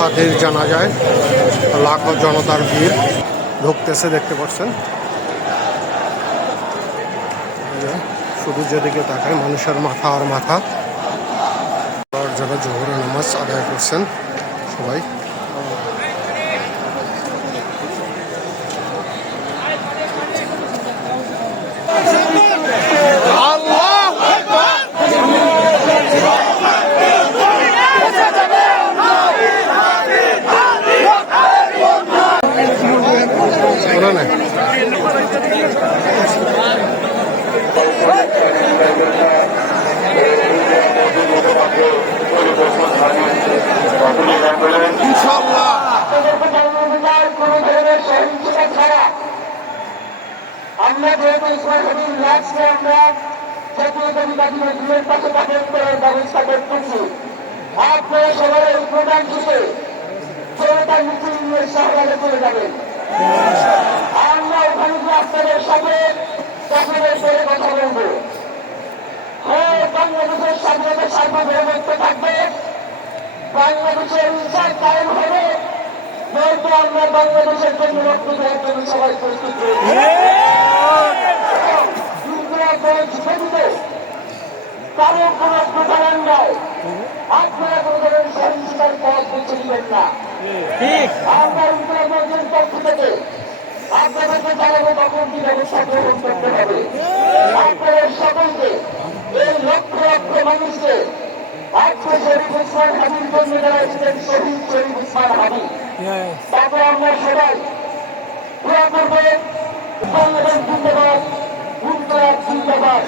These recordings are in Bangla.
হাদির জানাজায় লাখো জনতার ভিড় ঢুকতেছে, দেখতে পাচ্ছেন। শুধু যেদিকে তাকায় মানুষের মাথা আর মাথা। যারা জোহরের নামাজ আদায় করছেন সবাই। আমরা যেহেতু ইসমাইল হাদির লাশকে আমরা জাতীয়তাবাদী মজলিসের পাশে দাফন করার ব্যবস্থা করতেছি, আপনারা সবাই এই প্রধান থেকে জনতা মিছিল নিয়ে শহরে চলে যাবেন। আমরা ওখানে যে আপনাদের সাথে দখলের করে কথা বলবো। হ্যাঁ, বাংলাদেশের স্বাধীনতা সার্বভৌমত্ব থাকবে, বাংলাদেশের ইনসাফ কায়েম হবে, নয়তো আমরা বাংলাদেশের জন্য রক্ত দেওয়ার জন্য সবাই প্রস্তুত রয়েছি। কারো কোন প্রধান নয়, আপনারা কোন ধরনের সহিংসতার পথ বেছে নেবেন না। আমরা ইন্টারনেটের পক্ষ থেকে আপনাদেরকে জানাবো কঠোরটি ব্যবস্থা গ্রহণ করতে হবে। আপনাদের সকলকে এই লক্ষ লক্ষ মানুষকে আজকে শরীফ ওসমান হাদির জন্য যারা এসেছেন, শহীদ শরীফ ওসমান হাদি, তারপরে আমরা সবাই দোয়া করবো বাংলাদেশ জিন্দাবাদ, গুজরাট জিন্দাবাদ।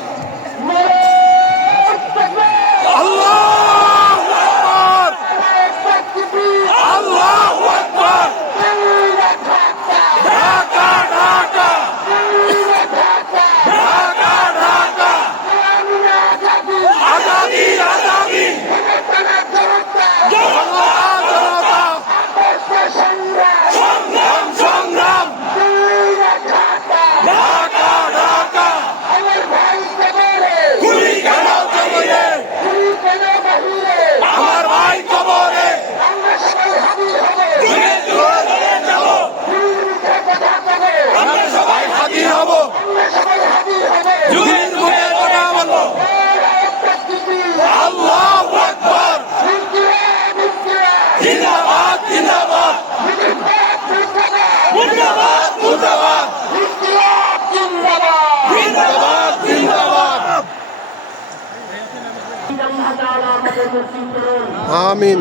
আমিন।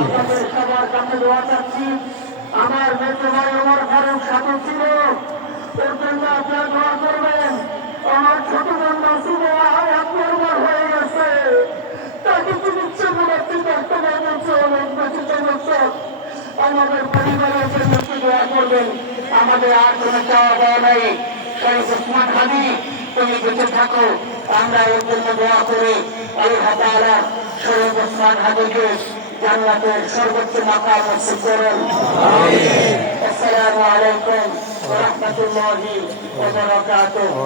আমার মেজো ভাই ওমর ফারুক সাথে ছিল, ওর জন্য আপনার দোয়া করবেন। আমার ছোট বোন মাসুদ আপনার উপর হয়ে গেছে, তাকে চিকিৎসা করাচ্ছি, বর্তমান বলছে অনেক বেশি সমস্যা। আমাদের পরিবারের জন্য দোয়া করবেন। আমাদের আর কোনো চাওয়া দেওয়া নাই। শরীফ ওসমান হাদি, তুমি বেঁচে থাকো, আমরা এর জন্য দোয়া করি। আল্লাহ তাআলা শরীফ ওসমান হাদিকে জান্নাতের সর্বোচ্চ মাকাম নসিব করুন। আসসালামু আলাইকুম ওয়া রাহমাতুল্লাহি ওয়া বারাকাতুহু।